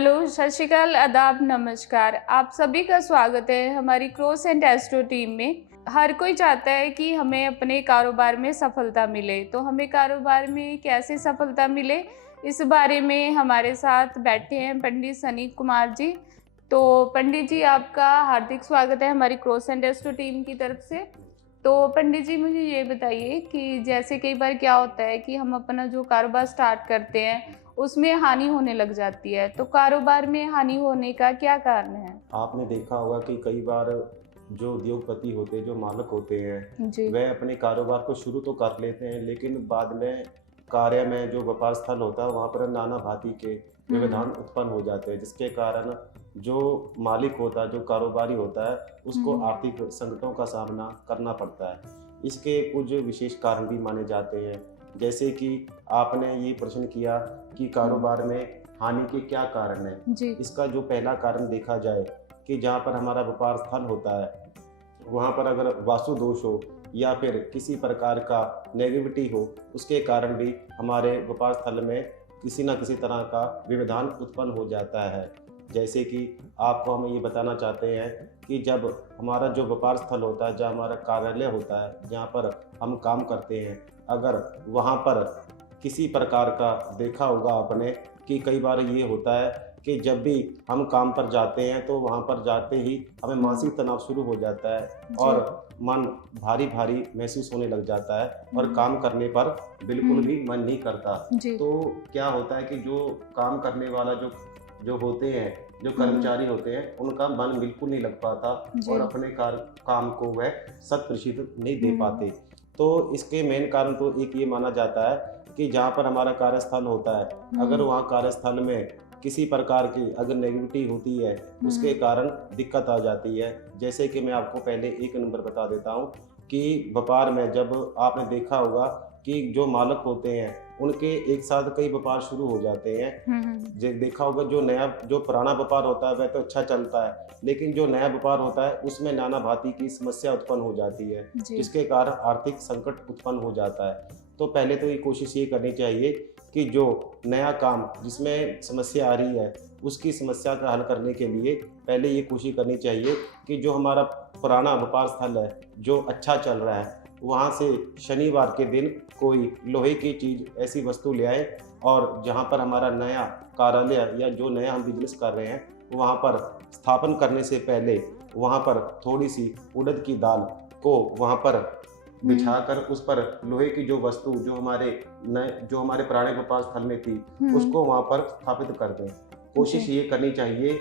Hello, सत श्री अकाल, आदाब, नमस्कार। आप सभी का स्वागत है हमारी क्रॉस एंड एस्ट्रो टीम में। हर कोई चाहता है कि हमें अपने कारोबार में सफलता मिले, तो हमें कारोबार में कैसे सफलता मिले, इस बारे में हमारे साथ बैठे हैं पंडित सनी कुमार जी। तो पंडित जी, आपका हार्दिक स्वागत है हमारी क्रॉस एंड एस्ट्रो टीम की तरफ से। तो पंडित जी, मुझे ये बताइए कि जैसे कई बार क्या होता है कि हम अपना जो कारोबार स्टार्ट करते हैं उसमें हानि होने लग जाती है, तो कारोबार में हानि होने का क्या कारण है? आपने देखा होगा कि कई बार जो उद्योगपति होते हैं, जो मालिक होते हैं, जी। वह अपने कारोबार को शुरू तो कर लेते हैं, लेकिन बाद में कार्य में जो व्यापार स्थल होता है वहाँ पर नाना भांति के व्यवधान उत्पन्न हो जाते हैं, जिसके कारण जो मालिक होता है, जो कारोबारी होता है, उसको आर्थिक संकटों का सामना करना पड़ता है। इसके कुछ विशेष कारण भी माने जाते हैं, जैसे कि आपने ये प्रश्न किया कि कारोबार में हानि के क्या कारण हैं। जी। इसका जो पहला कारण देखा जाए कि जहाँ पर हमारा व्यापार स्थल होता है, वहाँ पर अगर वास्तु दोष हो या फिर किसी प्रकार का नेगेटिविटी हो, उसके कारण भी हमारे व्यापार स्थल में किसी न किसी तरह का व्यवधान उत्पन्न हो जाता है। जैसे कि आपको हम ये बताना चाहते हैं कि जब हमारा जो व्यापार स्थल होता है, जहाँ हमारा कार्यालय होता है, जहाँ पर हम काम करते हैं, अगर वहाँ पर किसी प्रकार का देखा होगा आपने कि कई बार ये होता है कि जब भी हम काम पर जाते हैं तो वहाँ पर जाते ही हमें मानसिक तनाव शुरू हो जाता है और मन भारी भारी महसूस होने लग जाता है और काम करने पर बिल्कुल भी मन नहीं करता। तो क्या होता है कि जो काम करने वाला जो होते हैं, जो कर्मचारी होते हैं, उनका मन बिल्कुल नहीं लग पाता और अपने काम को वह 100% नहीं दे पाते। तो इसके मेन कारण तो एक ये माना जाता है कि जहाँ पर हमारा कार्यस्थल होता है, अगर वहाँ कार्यस्थल में किसी प्रकार की अगर नेगेटिविटी होती है, उसके कारण दिक्कत आ जाती है। जैसे कि मैं आपको पहले एक नंबर बता देता हूँ कि व्यापार में जब आपने देखा होगा कि जो मालिक होते हैं उनके एक साथ कई व्यापार शुरू हो जाते हैं। देखा होगा जो पुराना व्यापार होता है वह तो अच्छा चलता है, लेकिन जो नया व्यापार होता है उसमें नाना भांति की समस्या उत्पन्न हो जाती है, जिसके कारण आर्थिक संकट उत्पन्न हो जाता है। तो पहले तो ये कोशिश ये करनी चाहिए कि जो नया काम जिसमें समस्या आ रही है, उसकी समस्या का हल करने के लिए पहले ये कोशिश करनी चाहिए कि जो हमारा पुराना व्यापार स्थल है, जो अच्छा चल रहा है, वहाँ से शनिवार के दिन कोई लोहे की चीज़ ऐसी वस्तु ले आए और जहाँ पर हमारा नया कार्यालय या जो नया हम बिजनेस कर रहे हैं, वहाँ पर स्थापन करने से पहले वहाँ पर थोड़ी सी उड़द की दाल को वहाँ पर बिछाकर उस पर लोहे की जो वस्तु जो हमारे पुराने व्यापार स्थल में थी, उसको वहाँ पर स्थापित कर दें। कोशिश ये करनी चाहिए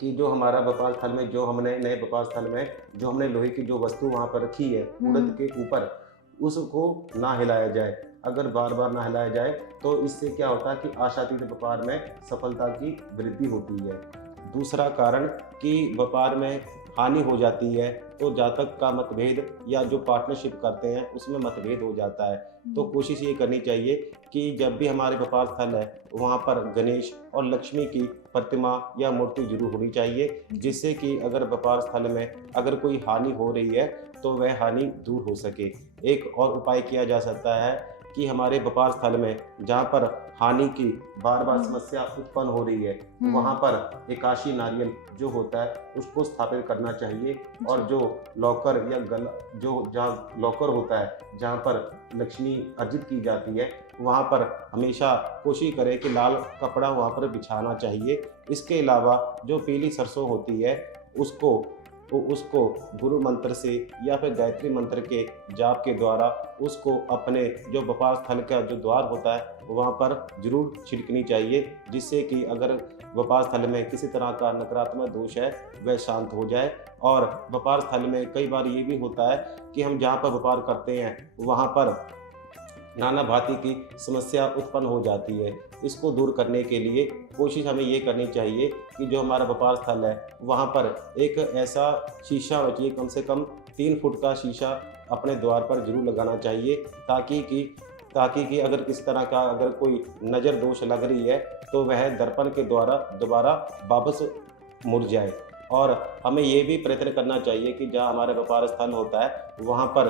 कि जो हमारा व्यापार स्थल में जो हमने नए व्यापार स्थल में जो हमने लोहे की जो वस्तु वहाँ पर रखी है उड़द के ऊपर, उसको ना हिलाया जाए। अगर बार बार ना हिलाया जाए तो इससे क्या होता है कि आशातीत व्यापार में सफलता की वृद्धि होती है। दूसरा कारण कि व्यापार में हानि हो जाती है, तो जातक का मतभेद या जो पार्टनरशिप करते हैं उसमें मतभेद हो जाता है। तो कोशिश ये करनी चाहिए कि जब भी हमारे व्यापार स्थल है वहाँ पर गणेश और लक्ष्मी की प्रतिमा या मूर्ति जरूर होनी चाहिए, जिससे कि अगर व्यापार स्थल में अगर कोई हानि हो रही है तो वह हानि दूर हो सके। एक और उपाय किया जा सकता है कि हमारे व्यापार स्थल में जहाँ पर हानि की बार बार समस्या उत्पन्न हो रही है, वहाँ पर एकाशी नारियल जो होता है उसको स्थापित करना चाहिए और जो लॉकर या जहाँ लॉकर होता है, जहाँ पर लक्ष्मी अर्जित की जाती है, वहाँ पर हमेशा कोशिश करें कि लाल कपड़ा वहाँ पर बिछाना चाहिए। इसके अलावा जो पीली सरसों होती है उसको गुरु मंत्र से या फिर गायत्री मंत्र के जाप के द्वारा उसको अपने जो व्यापार स्थल का जो द्वार होता है वहाँ पर जरूर छिड़कनी चाहिए, जिससे कि अगर व्यापार स्थल में किसी तरह का नकारात्मक दोष है वह शांत हो जाए। और व्यापार स्थल में कई बार ये भी होता है कि हम जहाँ पर व्यापार करते हैं वहाँ पर नाना भांति की समस्या उत्पन्न हो जाती है। इसको दूर करने के लिए कोशिश हमें ये करनी चाहिए कि जो हमारा व्यापार स्थल है वहाँ पर एक ऐसा शीशा होना चाहिए, कम से कम 3 फुट का शीशा अपने द्वार पर जरूर लगाना चाहिए, ताकि कि अगर किसी तरह का अगर कोई नज़र दोष लग रही है तो वह दर्पण के द्वारा दोबारा वापस मुड़ जाए। और हमें ये भी प्रयत्न करना चाहिए कि जहाँ हमारा व्यापार स्थल होता है वहाँ पर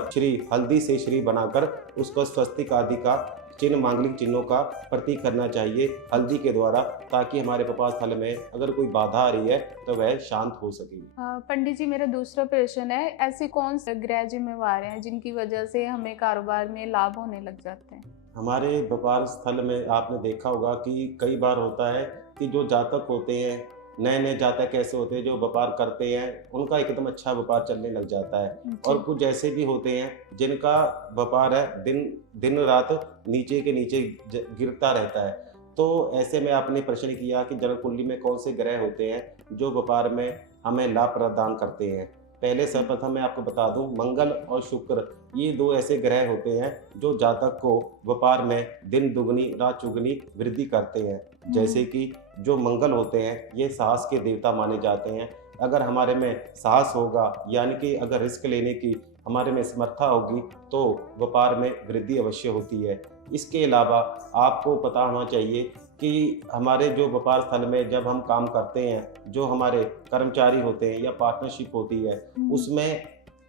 हल्दी से श्री बनाकर उसको स्वस्तिक आदि का चिन्ह मांगलिक चिन्हों का प्रतीक करना चाहिए हल्दी के द्वारा, ताकि हमारे व्यापार स्थल में अगर कोई बाधा आ रही है तो वह शांत हो सके। पंडित जी, मेरा दूसरा प्रश्न है, ऐसे कौन से ग्रह जिम्मेवार हैं जिनकी वजह से हमें कारोबार में लाभ होने लग जाते हैं? हमारे व्यापार स्थल में आपने देखा होगा कि कई बार होता है कि जो जातक होते हैं, नए नए जातक ऐसे होते हैं जो व्यापार करते हैं, उनका एकदम अच्छा व्यापार चलने लग जाता है। और जी। कुछ ऐसे भी होते हैं जिनका व्यापार है दिन दिन रात नीचे के नीचे गिरता रहता है। तो ऐसे में आपने प्रश्न किया कि जन्म कुंडली में कौन से ग्रह होते हैं जो व्यापार में हमें लाभ प्रदान करते हैं। पहले सर्वप्रथम मैं आपको बता दूं, मंगल और शुक्र ये दो ऐसे ग्रह होते हैं जो जातक को व्यापार में दिन दुगनी रात चुगनी वृद्धि करते हैं। जैसे कि जो मंगल होते हैं ये साहस के देवता माने जाते हैं। अगर हमारे में साहस होगा, यानी कि अगर रिस्क लेने की हमारे में समर्था होगी, तो व्यापार में वृद्धि अवश्य होती है। इसके अलावा आपको पता होना चाहिए कि हमारे जो व्यापार स्थल में जब हम काम करते हैं, जो हमारे कर्मचारी होते हैं या पार्टनरशिप होती है, उसमें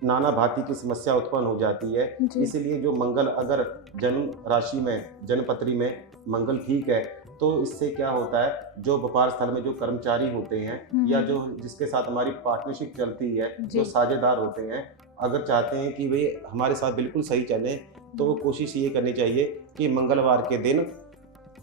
नाना भांति की समस्या उत्पन्न हो जाती है। जी। इसलिए जो मंगल अगर जन्म राशि में जन्मपत्री में मंगल ठीक है, तो इससे क्या होता है, जो व्यापार स्थल में जो कर्मचारी होते हैं या जो जिसके साथ हमारी पार्टनरशिप चलती है, जो साझेदार होते हैं, अगर चाहते हैं कि वे हमारे साथ बिल्कुल सही चले, तो कोशिश ये करनी चाहिए कि मंगलवार के दिन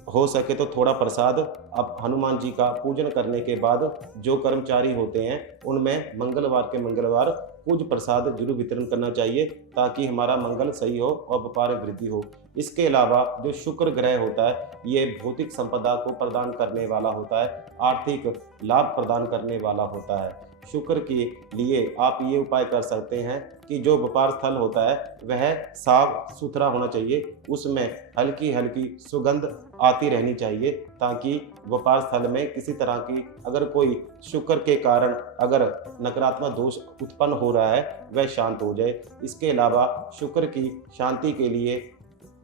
हो सके तो थोड़ा प्रसाद अब हनुमान जी का पूजन करने के बाद जो कर्मचारी होते हैं उनमें मंगलवार के मंगलवार कुछ प्रसाद जरूर वितरण करना चाहिए, ताकि हमारा मंगल सही हो और व्यापार में वृद्धि हो। इसके अलावा जो शुक्र ग्रह होता है ये भौतिक संपदा को प्रदान करने वाला होता है, आर्थिक लाभ प्रदान करने वाला होता है। शुक्र के लिए आप ये उपाय कर सकते हैं कि जो व्यापार स्थल होता है वह साफ सुथरा होना चाहिए, उसमें हल्की हल्की सुगंध आती रहनी चाहिए, ताकि व्यापार स्थल में किसी तरह की अगर कोई शुक्र के कारण अगर नकारात्मक दोष उत्पन्न हो रहा है वह शांत हो जाए। इसके अलावा शुक्र की शांति के लिए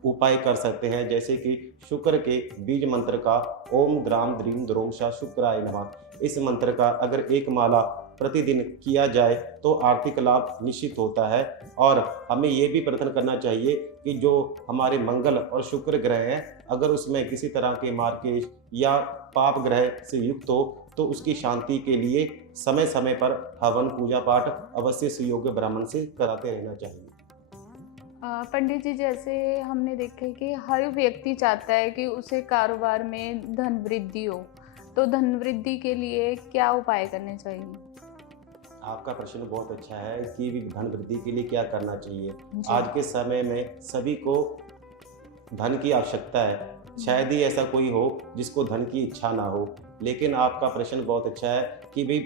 उपाय कर सकते हैं, जैसे कि शुक्र के बीज मंत्र का ओम द्राम द्रीम द्रोम शा शुक्राय नमः, इस मंत्र का अगर एक माला प्रतिदिन किया जाए तो आर्थिक लाभ निश्चित होता है। और हमें ये भी प्रार्थना करना चाहिए कि जो हमारे मंगल और शुक्र ग्रह हैं, अगर उसमें किसी तरह के मार्केश या पाप ग्रह से युक्त हो तो उसकी शांति के लिए समय समय पर हवन पूजा पाठ अवश्य सुयोग्य ब्राह्मण से कराते रहना चाहिए। पंडित जी, जैसे हमने देखा है कि हर व्यक्ति चाहता है कि उसे कारोबार में धन वृद्धि हो, तो धन वृद्धि के लिए क्या उपाय करने चाहिए? आपका प्रश्न बहुत अच्छा है कि धन वृद्धि के लिए क्या करना चाहिए। जी। आज के समय में सभी को धन की आवश्यकता है, शायद ही ऐसा कोई हो जिसको धन की इच्छा ना हो। लेकिन आपका प्रश्न बहुत अच्छा है कि भाई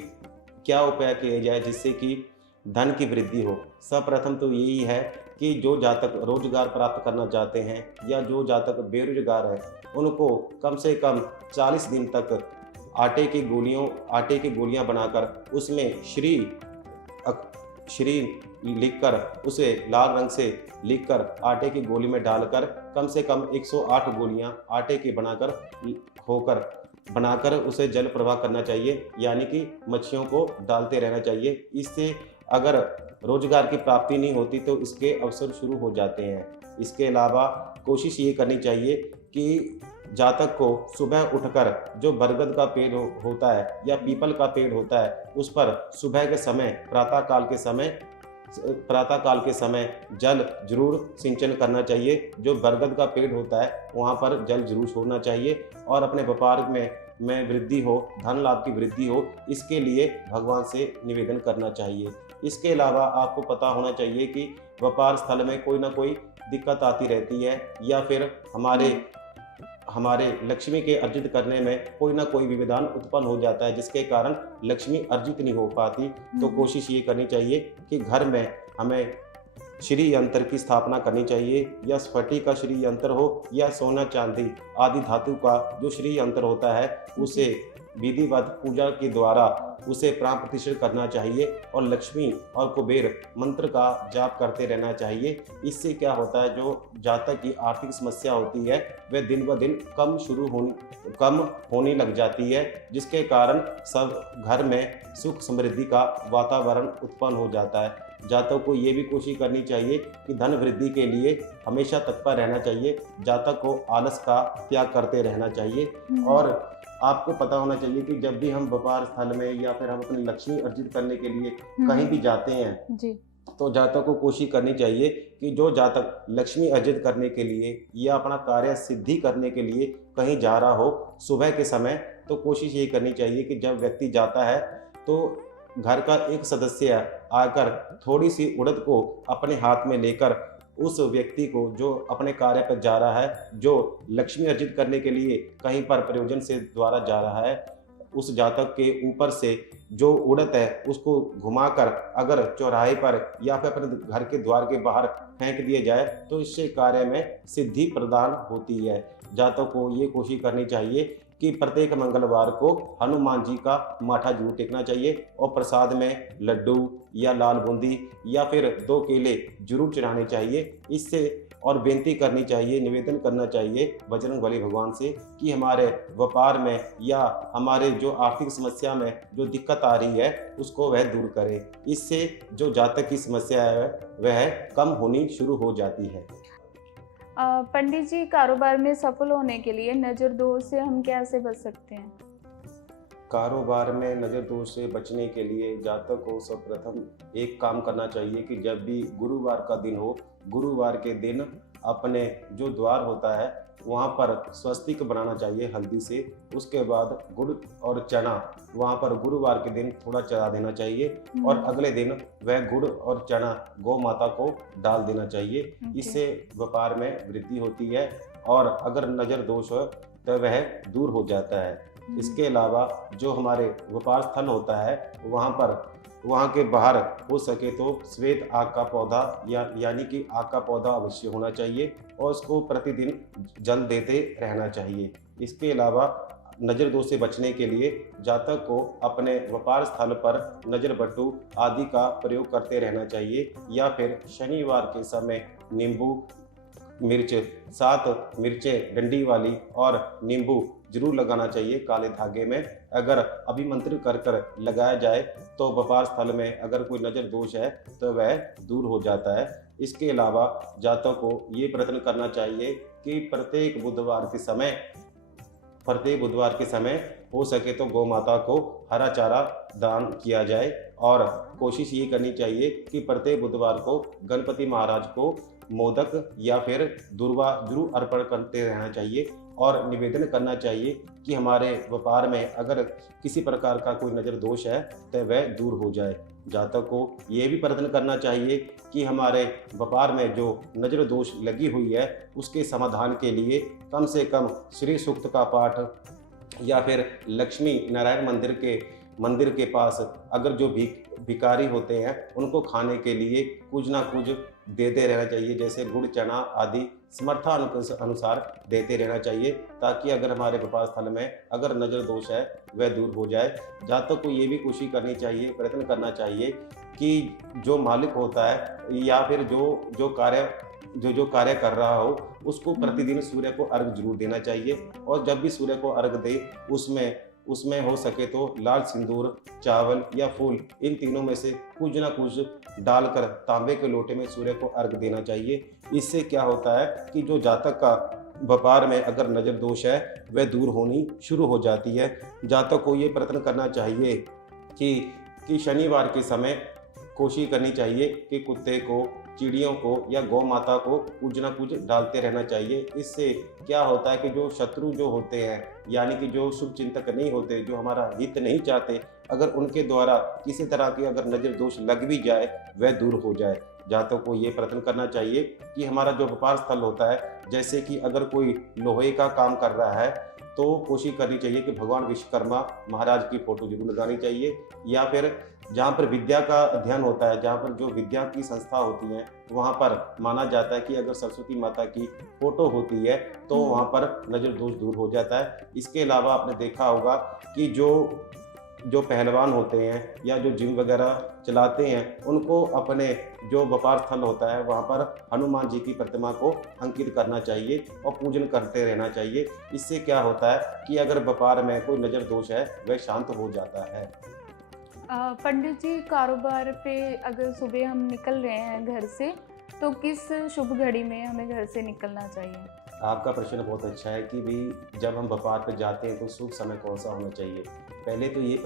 क्या उपाय किया जाए जिससे कि धन की वृद्धि हो। सर्वप्रथम तो यही है कि जो जातक रोजगार प्राप्त करना चाहते हैं या जो जातक बेरोजगार हैं, उनको कम से कम 40 दिन तक आटे की गोलियां बनाकर उसमें श्री लिखकर उसे लाल रंग से लिखकर आटे की गोली में डालकर कम से कम 108 गोलियां आटे की बनाकर उसे जल प्रवाह करना चाहिए, यानी कि मच्छियों को डालते रहना चाहिए। इससे अगर रोजगार की प्राप्ति नहीं होती तो इसके अवसर शुरू हो जाते हैं। इसके अलावा कोशिश ये करनी चाहिए कि जातक को सुबह उठकर जो बरगद का पेड़ होता है या पीपल का पेड़ होता है, उस पर सुबह के समय प्रातः काल के समय जल जरूर सिंचन करना चाहिए। जो बरगद का पेड़ होता है वहाँ पर जल जरूर छोड़ना चाहिए और अपने व्यापार में वृद्धि हो, धन लाभ की वृद्धि हो, इसके लिए भगवान से निवेदन करना चाहिए। इसके अलावा आपको पता होना चाहिए कि व्यापार स्थल में कोई ना कोई दिक्कत आती रहती है या फिर हमारे लक्ष्मी के अर्जित करने में कोई ना कोई विविधान उत्पन्न हो जाता है, जिसके कारण लक्ष्मी अर्जित नहीं हो पाती। तो कोशिश ये करनी चाहिए कि घर में हमें श्री यंत्र की स्थापना करनी चाहिए, या स्फटिक का श्री यंत्र हो या सोना चांदी आदि धातु का जो श्री यंत्र होता है उसे विधिवत पूजा के द्वारा उसे प्राण प्रतिष्ठित करना चाहिए और लक्ष्मी और कुबेर मंत्र का जाप करते रहना चाहिए। इससे क्या होता है, जो जातक की आर्थिक समस्या होती है वह दिन ब दिन कम होने लग जाती है, जिसके कारण सब घर में सुख समृद्धि का वातावरण उत्पन्न हो जाता है। जातक को ये भी कोशिश करनी चाहिए कि धन वृद्धि के लिए हमेशा तत्पर रहना चाहिए। जातक को आलस का त्याग करते रहना चाहिए। और आपको पता होना चाहिए कि जब भी हम व्यापार स्थल में या फिर हम अपनी लक्ष्मी अर्जित करने के लिए कहीं भी जाते हैं जी। तो जातक को कोशिश करनी चाहिए कि जो जातक लक्ष्मी अर्जित करने के लिए या अपना कार्य सिद्धि करने के लिए कहीं जा रहा हो सुबह के समय, तो कोशिश ये करनी चाहिए कि जब व्यक्ति जाता है तो घर का एक सदस्य आकर थोड़ी सी उड़द को अपने हाथ में लेकर उस व्यक्ति को जो अपने कार्य पर जा रहा है, जो लक्ष्मी अर्जित करने के लिए कहीं पर प्रयोजन से द्वारा जा रहा है, उस जातक के ऊपर से जो उड़द है उसको घुमाकर अगर चौराहे पर या फिर अपने घर के द्वार के बाहर फेंक दिया जाए तो इससे कार्य में सिद्धि प्रदान होती है। जातक को ये कोशिश करनी चाहिए कि प्रत्येक मंगलवार को हनुमान जी का माथा जरूर टेकना चाहिए और प्रसाद में लड्डू या लाल बूंदी या फिर 2 केले जरूर चढ़ाने चाहिए। इससे और बेनती करनी चाहिए, निवेदन करना चाहिए बजरंगबली भगवान से कि हमारे व्यापार में या हमारे जो आर्थिक समस्या में जो दिक्कत आ रही है उसको वह दूर करे। इससे जो जातक की समस्या है वह कम होनी शुरू हो जाती है। पंडित जी, कारोबार में सफल होने के लिए नज़र दोष से हम कैसे बच सकते हैं? कारोबार में नज़र दोष से बचने के लिए जातक को सर्वप्रथम एक काम करना चाहिए कि जब भी गुरुवार का दिन हो, गुरुवार के दिन अपने जो द्वार होता है वहाँ पर स्वस्तिक बनाना चाहिए हल्दी से। उसके बाद गुड़ और चना वहाँ पर गुरुवार के दिन थोड़ा चढ़ा देना चाहिए और अगले दिन वह गुड़ और चना गौ माता को डाल देना चाहिए। इससे व्यापार में वृद्धि होती है और अगर नज़र दोष हो तो वह दूर हो जाता है। इसके अलावा जो हमारे व्यापार स्थल होता है वहाँ के बाहर हो सके तो श्वेत आग का पौधा यानी कि आग का पौधा अवश्य होना चाहिए और उसको प्रतिदिन जल देते रहना चाहिए। इसके अलावा नज़र दोष से बचने के लिए जातक को अपने व्यापार स्थल पर नज़र बट्टू आदि का प्रयोग करते रहना चाहिए या फिर शनिवार के समय नींबू मिर्च 7 मिर्चें डंडी वाली और नींबू जरूर लगाना चाहिए काले धागे में। अगर अभिमंत्रित कर लगाया जाए तो व्यापार स्थल में अगर कोई नज़र दोष है तो वह दूर हो जाता है। इसके अलावा जातक को ये प्रयत्न करना चाहिए कि प्रत्येक बुधवार के समय हो सके तो गौ माता को हरा चारा दान किया जाए और कोशिश ये करनी चाहिए कि प्रत्येक बुधवार को गणपति महाराज को मोदक या फिर दूर्वा जरूर अर्पण करते रहना चाहिए और निवेदन करना चाहिए कि हमारे व्यापार में अगर किसी प्रकार का कोई नज़र दोष है तो वह दूर हो जाए। जातक को ये भी प्रयत्न करना चाहिए कि हमारे व्यापार में जो नज़र दोष लगी हुई है उसके समाधान के लिए कम से कम श्री सूक्त का पाठ या फिर लक्ष्मी नारायण मंदिर के पास अगर जो भिखारी होते हैं उनको खाने के लिए कुछ ना कुछ देते रहना चाहिए, जैसे गुड़ चना आदि समर्था अनुसार देते रहना चाहिए ताकि अगर हमारे व्यापार स्थल में अगर नज़र दोष है वह दूर हो जाए। जातक को ये भी कोशिश करनी चाहिए, प्रयत्न करना चाहिए कि जो मालिक होता है या फिर जो कार्य कर रहा हो उसको प्रतिदिन सूर्य को अर्घ जरूर देना चाहिए और जब भी सूर्य को अर्घ दे उसमें हो सके तो लाल सिंदूर, चावल या फूल इन तीनों में से कुछ ना कुछ डालकर तांबे के लोटे में सूर्य को अर्घ देना चाहिए। इससे क्या होता है कि जो जातक का व्यापार में अगर नज़र दोष है वह दूर होनी शुरू हो जाती है। जातक को ये प्रयत्न करना चाहिए कि शनिवार के समय कोशिश करनी चाहिए कि कुत्ते को, चिड़ियों को या गौ माता को कुछ ना कुछ डालते रहना चाहिए। इससे क्या होता है कि जो शत्रु जो होते हैं यानी कि जो शुभ चिंतक नहीं होते, जो हमारा हित नहीं चाहते, अगर उनके द्वारा किसी तरह की अगर नज़र दोष लग भी जाए वह दूर हो जाए। जातक को ये प्रयत्न करना चाहिए कि हमारा जो व्यापार स्थल होता है, जैसे कि अगर कोई लोहे का काम कर रहा है तो कोशिश करनी चाहिए कि भगवान विश्वकर्मा महाराज की फोटो जरूर लगानी चाहिए या फिर जहाँ पर विद्या का अध्ययन होता है, जहाँ पर जो विद्या की संस्था होती हैं वहाँ पर माना जाता है कि अगर सरस्वती माता की फोटो होती है तो वहाँ पर नज़र दोष दूर हो जाता है। इसके अलावा आपने देखा होगा कि जो पहलवान होते हैं या जो जिम वगैरह चलाते हैं उनको अपने जो व्यापार स्थल होता है वहाँ पर हनुमान जी की प्रतिमा को अंकित करना चाहिए और पूजन करते रहना चाहिए। इससे क्या होता है कि अगर व्यापार में कोई नज़र दोष है वह शांत हो जाता है। पंडित जी, कारोबार पे अगर सुबह हम निकल रहे हैं घर से, तो किस शुभ घड़ी में हमें घर से निकलना चाहिए? आपका प्रश्न बहुत अच्छा है कि भी जब हम व्यापार पर जाते हैं तो शुभ समय कौन सा होना चाहिए। पहले तो ये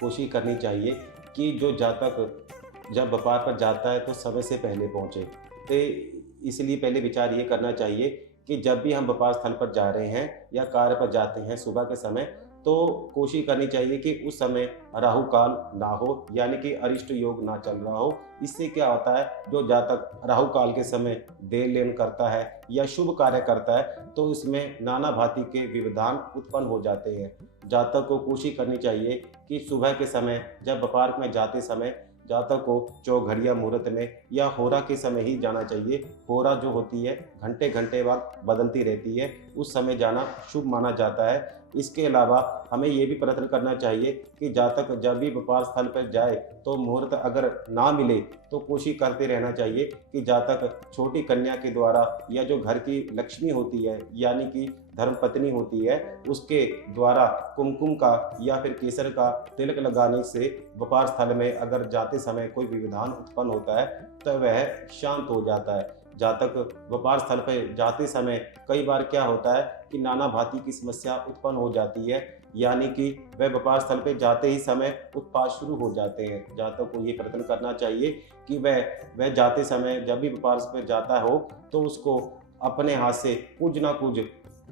कोशिश करनी चाहिए कि जो जातक जब व्यापार पर जाता है तो समय से पहले पहुँचे। तो इसलिए पहले विचार ये करना चाहिए कि जब भी हम व्यापार स्थल पर जा रहे हैं या कार्य पर जाते हैं सुबह के समय, तो कोशिश करनी चाहिए कि उस समय राहु काल ना हो, यानी कि अरिष्ट योग ना चल रहा हो। इससे क्या होता है, जो जातक राहु काल के समय देन लेन करता है या शुभ कार्य करता है तो इसमें नाना भांति के विविधान उत्पन्न हो जाते हैं। जातक को कोशिश करनी चाहिए कि सुबह के समय जब व्यापार में जाते समय जातक को चौघड़िया मुहूर्त में या होरा के समय ही जाना चाहिए। होरा जो होती है घंटे घंटे बाद बदलती रहती है, उस समय जाना शुभ माना जाता है। इसके अलावा हमें ये भी प्रयत्न करना चाहिए कि जातक जब भी व्यापार स्थल पर जाए तो मुहूर्त अगर ना मिले तो कोशिश करते रहना चाहिए कि जातक छोटी कन्या के द्वारा या जो घर की लक्ष्मी होती है यानी कि धर्मपत्नी होती है उसके द्वारा कुमकुम का या फिर केसर का तिलक लगाने से व्यापार स्थल में अगर जाते समय कोई विविधान उत्पन्न होता है तो वह शांत हो जाता है। जातक व्यापार स्थल पर जाते समय कई बार क्या होता है कि नाना भांति की समस्या उत्पन्न हो जाती है, यानी कि वह व्यापार स्थल पर जाते ही समय उत्पात शुरू हो जाते हैं। जातक को ये प्रयत्न करना चाहिए कि वह जाते समय जब भी व्यापार पर जाता हो तो उसको अपने हाथ से कुछ ना कुछ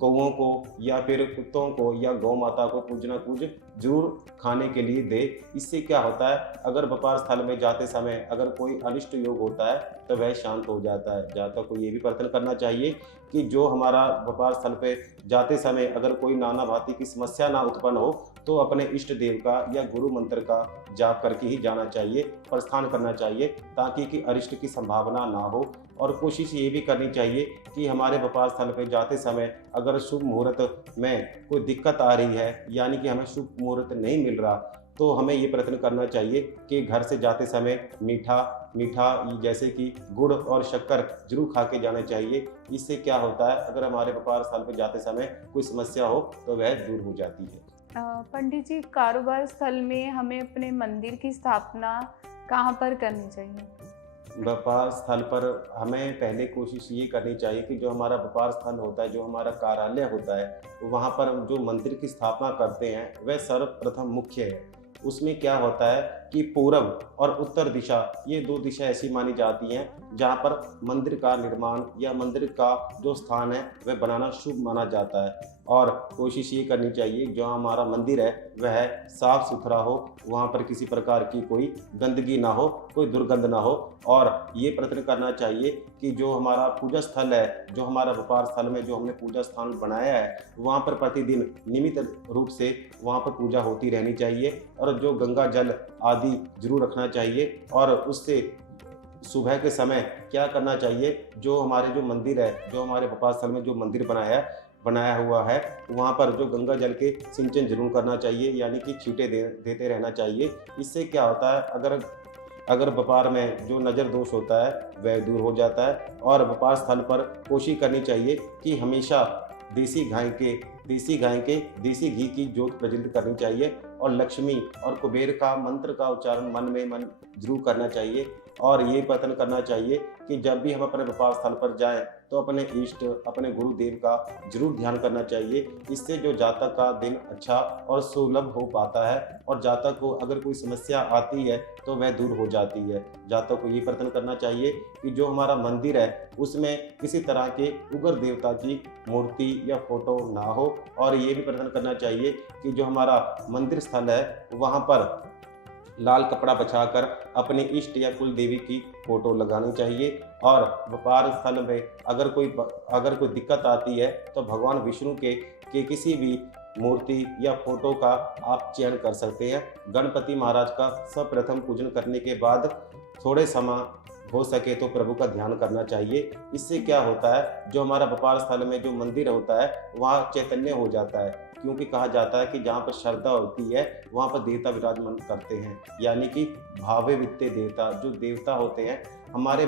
कौओं को या फिर कुत्तों को या गौ माता को कुछ ना कुछ जरूर खाने के लिए दे। इससे क्या होता है, अगर व्यापार स्थल में जाते समय अगर कोई अनिष्ट योग होता है तो वह शांत हो जाता है। जातक को ये भी प्रयत्न करना चाहिए कि जो हमारा व्यापार स्थल पे जाते समय अगर कोई नाना भांति की समस्या ना उत्पन्न हो तो अपने इष्ट देव का या गुरु मंत्र का जाप करके ही जाना चाहिए, प्रस्थान करना चाहिए, ताकि कि अरिष्ट की संभावना ना हो। और कोशिश ये भी करनी चाहिए कि हमारे व्यापार स्थल पर जाते समय अगर शुभ मुहूर्त में कोई दिक्कत आ रही है यानी कि हमें शुभ मुहूर्त नहीं मिल रहा तो हमें ये प्रयत्न करना चाहिए कि घर से जाते समय मीठा जैसे कि गुड़ और शक्कर जरूर खा के जाना चाहिए। इससे क्या होता है, अगर हमारे व्यापार स्थल पर जाते समय कोई समस्या हो तो वह दूर हो जाती है। पंडित जी, कारोबार स्थल में हमें अपने मंदिर की स्थापना कहाँ पर करनी चाहिए? व्यापार स्थल पर हमें पहले कोशिश ये करनी चाहिए कि जो हमारा व्यापार स्थल होता है, जो हमारा कार्यालय होता है, वहाँ पर जो मंदिर की स्थापना करते हैं वह सर्वप्रथम मुख्य है। उसमें क्या होता है कि पूर्व और उत्तर दिशा, ये दो दिशा ऐसी मानी जाती हैं जहाँ पर मंदिर का निर्माण या मंदिर का जो स्थान है वह बनाना शुभ माना जाता है। और कोशिश ये करनी चाहिए जो हमारा मंदिर है वह साफ सुथरा हो, वहाँ पर किसी प्रकार की कोई गंदगी ना हो, कोई दुर्गंध ना हो। और ये प्रयत्न करना चाहिए कि जो हमारा पूजा स्थल है, जो हमारा व्यापार स्थल में जो हमने पूजा स्थान बनाया है, वहाँ पर प्रतिदिन नियमित रूप से वहाँ पर पूजा होती रहनी चाहिए और जो गंगा जल आदि जरूर रखना चाहिए। और उससे सुबह के समय क्या करना चाहिए, जो हमारे जो मंदिर है, जो हमारे व्यापार स्थल में जो मंदिर बनाया हुआ है वहाँ पर जो गंगा जल के सिंचन जरूर करना चाहिए, यानी कि छींटे देते रहना चाहिए। इससे क्या होता है, अगर व्यापार में जो नज़र दोष होता है वह दूर हो जाता है। और व्यापार स्थल पर कोशिश करनी चाहिए कि हमेशा देसी गाय के देसी घी की ज्योत प्रज्वलित करनी चाहिए और लक्ष्मी और कुबेर का मंत्र का उच्चारण मन में मन जरूर करना चाहिए। और ये प्रयत्न करना चाहिए कि जब भी हम अपने व्यापार स्थल पर जाएं तो अपने इष्ट, अपने गुरुदेव का जरूर ध्यान करना चाहिए। इससे जो जातक का दिन अच्छा और सुलभ हो पाता है और जातक को अगर कोई समस्या आती है तो वह दूर हो जाती है। जातक को ये प्रयत्न करना चाहिए कि जो हमारा मंदिर है उसमें किसी तरह के उग्र देवता की मूर्ति या फोटो ना हो। और ये भी प्रयत्न करना चाहिए कि जो हमारा मंदिर स्थल है वहाँ पर लाल कपड़ा बिछाकर अपने इष्ट या कुल देवी की फोटो लगानी चाहिए। और व्यापार स्थल में अगर कोई दिक्कत आती है तो भगवान विष्णु के किसी भी मूर्ति या फोटो का आप चयन कर सकते हैं। गणपति महाराज का सर्वप्रथम पूजन करने के बाद थोड़े समय हो सके तो प्रभु का ध्यान करना चाहिए। इससे क्या होता है, जो हमारा व्यापार स्थल में जो मंदिर होता है वहाँ चैतन्य हो जाता है, क्योंकि कहा जाता है कि जहाँ पर श्रद्धा होती है वहाँ पर देवता विराजमान करते हैं, यानी कि भावे वित्ते देवता, जो देवता होते हैं हमारे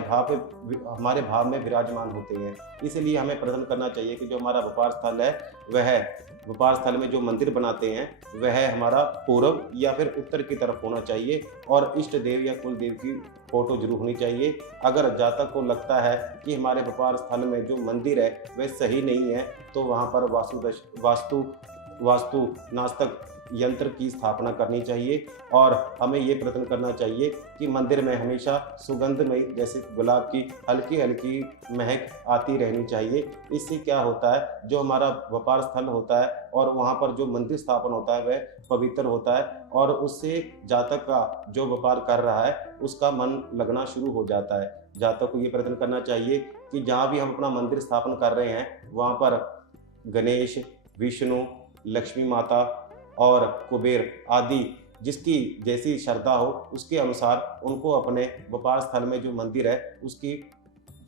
भाव में विराजमान होते हैं। इसलिए हमें प्रयत्न करना चाहिए कि जो हमारा व्यापार स्थल है, वह व्यापार स्थल में जो मंदिर बनाते हैं वह हमारा पूर्व या फिर उत्तर की तरफ होना चाहिए और इष्ट देव या कुल देव की फोटो जरूर होनी चाहिए। अगर जातक को लगता है कि हमारे व्यापार स्थल में जो मंदिर है वह सही नहीं है, तो वहाँ पर वास्तु नास्तिक यंत्र की स्थापना करनी चाहिए और हमें ये प्रयत्न करना चाहिए कि मंदिर में हमेशा सुगंधमय जैसे गुलाब की हल्की हल्की महक आती रहनी चाहिए। इससे क्या होता है, जो हमारा व्यापार स्थल होता है और वहाँ पर जो मंदिर स्थापन होता है वह पवित्र होता है और उससे जातक का जो व्यापार कर रहा है उसका मन लगना शुरू हो जाता है। जातक को ये प्रयत्न करना चाहिए कि जहाँ भी हम अपना मंदिर स्थापन कर रहे हैं वहाँ पर गणेश, विष्णु, लक्ष्मी माता और कुबेर आदि जिसकी जैसी श्रद्धा हो उसके अनुसार उनको अपने व्यापार स्थल में जो मंदिर है उसकी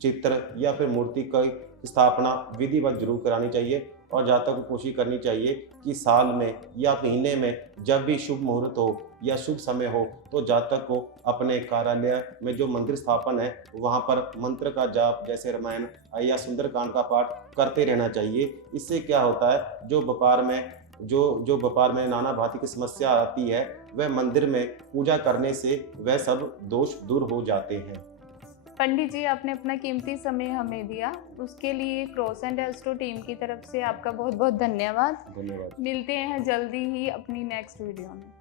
चित्र या फिर मूर्ति की स्थापना विधिवत जरूर करानी चाहिए और जातक को कोशिश करनी चाहिए कि साल में या महीने में जब भी शुभ मुहूर्त हो या शुभ समय हो तो जातक को अपने कार्यालय में जो मंदिर स्थापन है वहाँ पर मंत्र का जाप जैसे रामायण या सुंदरकांड का पाठ करते रहना चाहिए। इससे क्या होता है, जो व्यापार में नाना भांति की समस्या आती है वह मंदिर में पूजा करने से वह सब दोष दूर हो जाते हैं। पंडित जी, आपने अपना कीमती समय हमें दिया, उसके लिए क्रॉस एंड एस्ट्रो टीम की तरफ से आपका बहुत बहुत धन्यवाद। धन्यवाद। मिलते हैं जल्दी ही अपनी नेक्स्ट वीडियो में।